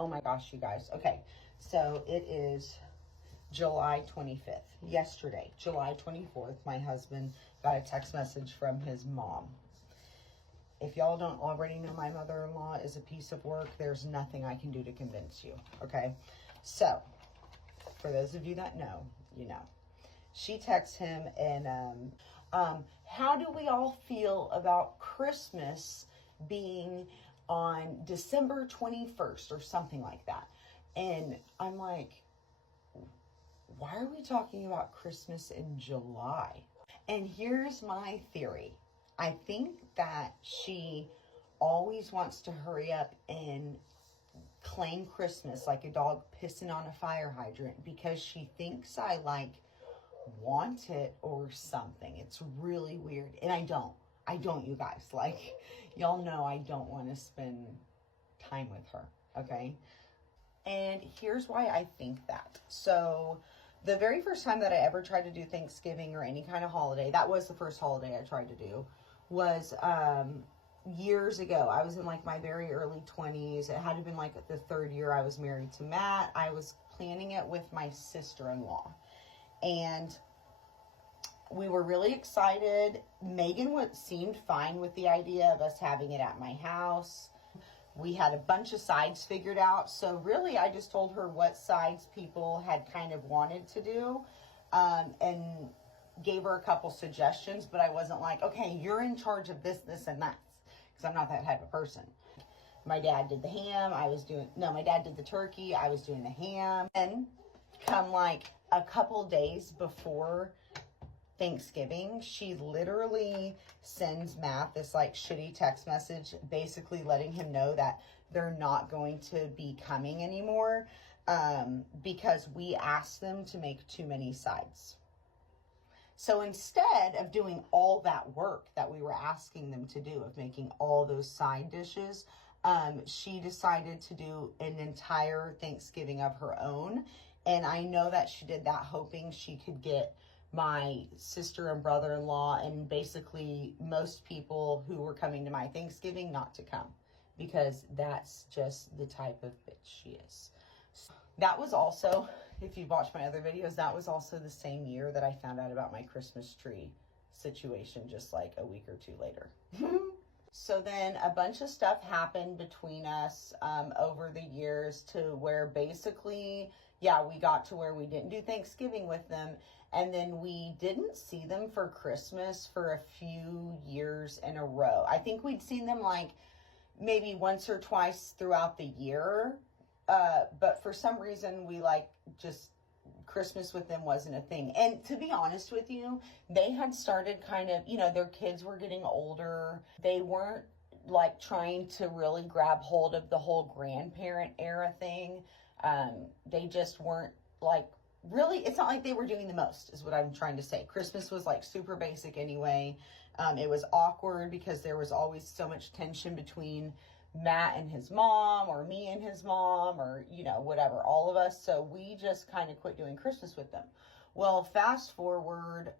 Oh my gosh, you guys. Okay, so it is July 25th. Yesterday, July 24th, my husband got a text message from his mom. If y'all don't already know, my mother-in-law is a piece of work. There's nothing I can do to convince you, okay? So, for those of you that know, you know. She texts him and, how do we all feel about Christmas being on December 21st or something like that? And I'm like, why are we talking about Christmas in July? And here's my theory. I think that she always wants to hurry up and claim Christmas like a dog pissing on a fire hydrant because she thinks I want it or something. It's really weird. And I don't, you guys. Y'all know I don't want to spend time with her, okay? And here's why I think that. So the very first time that I ever tried to do Thanksgiving or any kind of holiday, that was the first holiday I tried to do, was years ago. I was in my very early 20s. It had to have been the third year I was married to Matt. I was planning it with my sister-in-law. And we were really excited. Megan seemed fine with the idea of us having it at my house. We had a bunch of sides figured out. So really, I just told her what sides people had kind of wanted to do, and gave her a couple suggestions, but I wasn't like, okay, you're in charge of this, this, and that, because I'm not that type of person. My dad did the ham. My dad did the turkey. I was doing the ham. And come a couple days before Thanksgiving, she literally sends Matt this shitty text message, basically letting him know that they're not going to be coming anymore, because we asked them to make too many sides. So instead of doing all that work that we were asking them to do, of making all those side dishes, she decided to do an entire Thanksgiving of her own. And I know that she did that hoping she could get my sister and brother-in-law and basically most people who were coming to my Thanksgiving not to come, because that's just the type of bitch she is. That was also, if you've watched my other videos, that was also the same year that I found out about my Christmas tree situation, just a week or two later. So then a bunch of stuff happened between us over the years to where basically, yeah, we got to where we didn't do Thanksgiving with them. And then we didn't see them for Christmas for a few years in a row. I think we'd seen them maybe once or twice throughout the year. But for some reason, we just Christmas with them wasn't a thing. And to be honest with you, they had started kind of, their kids were getting older. They weren't trying to really grab hold of the whole grandparent era thing. They just weren't really, it's not like they were doing the most, is what I'm trying to say. Christmas was super basic anyway. It was awkward because there was always so much tension between Matt and his mom, or me and his mom, or, whatever, all of us. So we just kind of quit doing Christmas with them. Well, fast forward,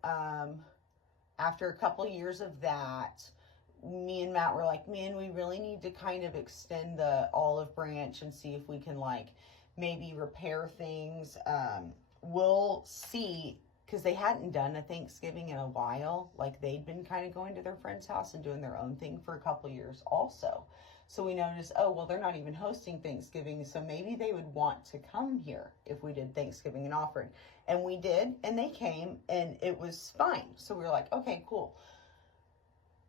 after a couple years of that, me and Matt were like, man, we really need to kind of extend the olive branch and see if we can maybe repair things. We'll see, because they hadn't done a Thanksgiving in a while. They'd been kind of going to their friend's house and doing their own thing for a couple years also. So we noticed, oh, well, they're not even hosting Thanksgiving, so maybe they would want to come here if we did Thanksgiving and offered. And we did, and they came, and it was fine. So we were like, okay, cool.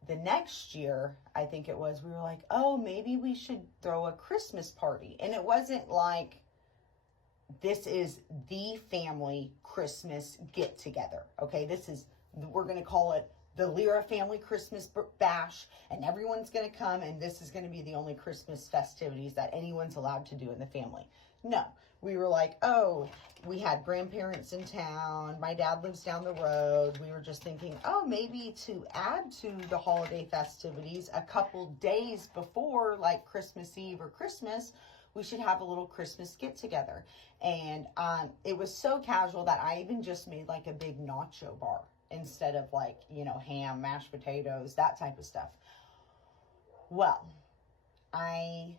The next year, I think it was, we were like, oh, maybe we should throw a Christmas party. And it wasn't this is the family Christmas get together. Okay, we're going to call it the Lyra family Christmas bash, and everyone's going to come, and this is going to be the only Christmas festivities that anyone's allowed to do in the family. No, we were like, oh, we had grandparents in town. My dad lives down the road. We were just thinking, oh, maybe to add to the holiday festivities a couple days before Christmas Eve or Christmas, we should have a little Christmas get together. And it was so casual that I even just made a big nacho bar instead of ham, mashed potatoes, that type of stuff. Well, I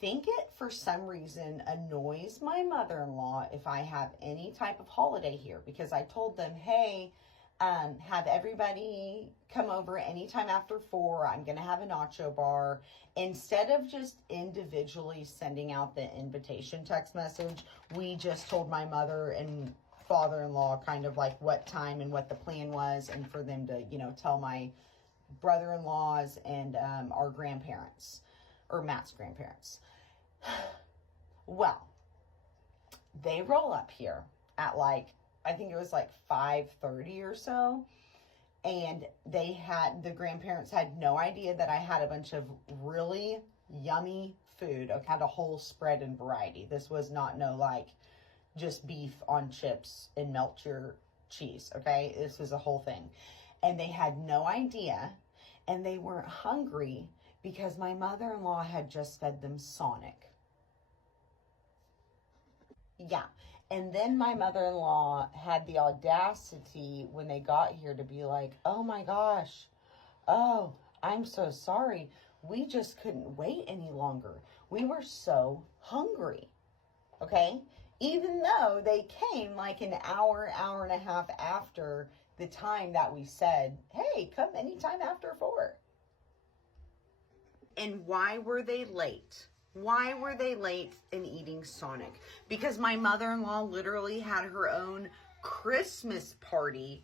think it, for some reason, annoys my mother-in-law if I have any type of holiday here, because I told them, hey, have everybody come over anytime after 4. I'm going to have a nacho bar. Instead of just individually sending out the invitation text message, we just told my mother and father-in-law kind of like what time and what the plan was, and for them to, you know, tell my brother-in-laws and our grandparents, or Matt's grandparents. Well, they roll up here at like, I think it was like 5:30 or so. And the grandparents had no idea that I had a bunch of really yummy food. I had a whole spread and variety. This was not like just beef on chips and melt your cheese. Okay. This was a whole thing. And they had no idea, and they weren't hungry because my mother-in-law had just fed them Sonic. Yeah. And then my mother-in-law had the audacity when they got here to be like, oh my gosh, oh, I'm so sorry. We just couldn't wait any longer. We were so hungry. Okay? Even though they came like an hour, hour and a half after the time that we said, hey, come anytime after 4. And why were they late? Why were they late in eating Sonic? Because my mother-in-law literally had her own Christmas party,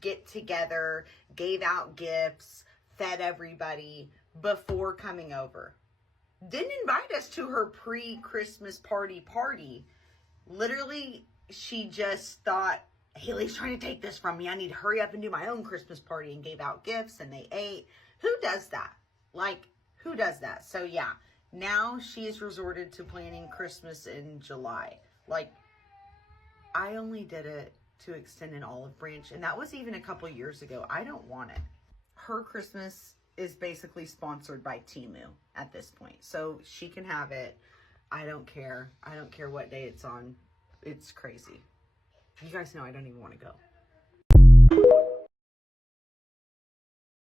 get together, gave out gifts, fed everybody before coming over. Didn't invite us to her pre-Christmas party. Literally, she just thought, Haley's trying to take this from me. I need to hurry up and do my own Christmas party, and gave out gifts, and they ate. Who does that? Like, who does that? So yeah. Now she's resorted to planning Christmas in July. Like, I only did it to extend an olive branch, and that was even a couple years ago. I don't want it. Her Christmas is basically sponsored by Temu at this point, so she can have it. I don't care. I don't care what day it's on. It's crazy. You guys know I don't even want to go.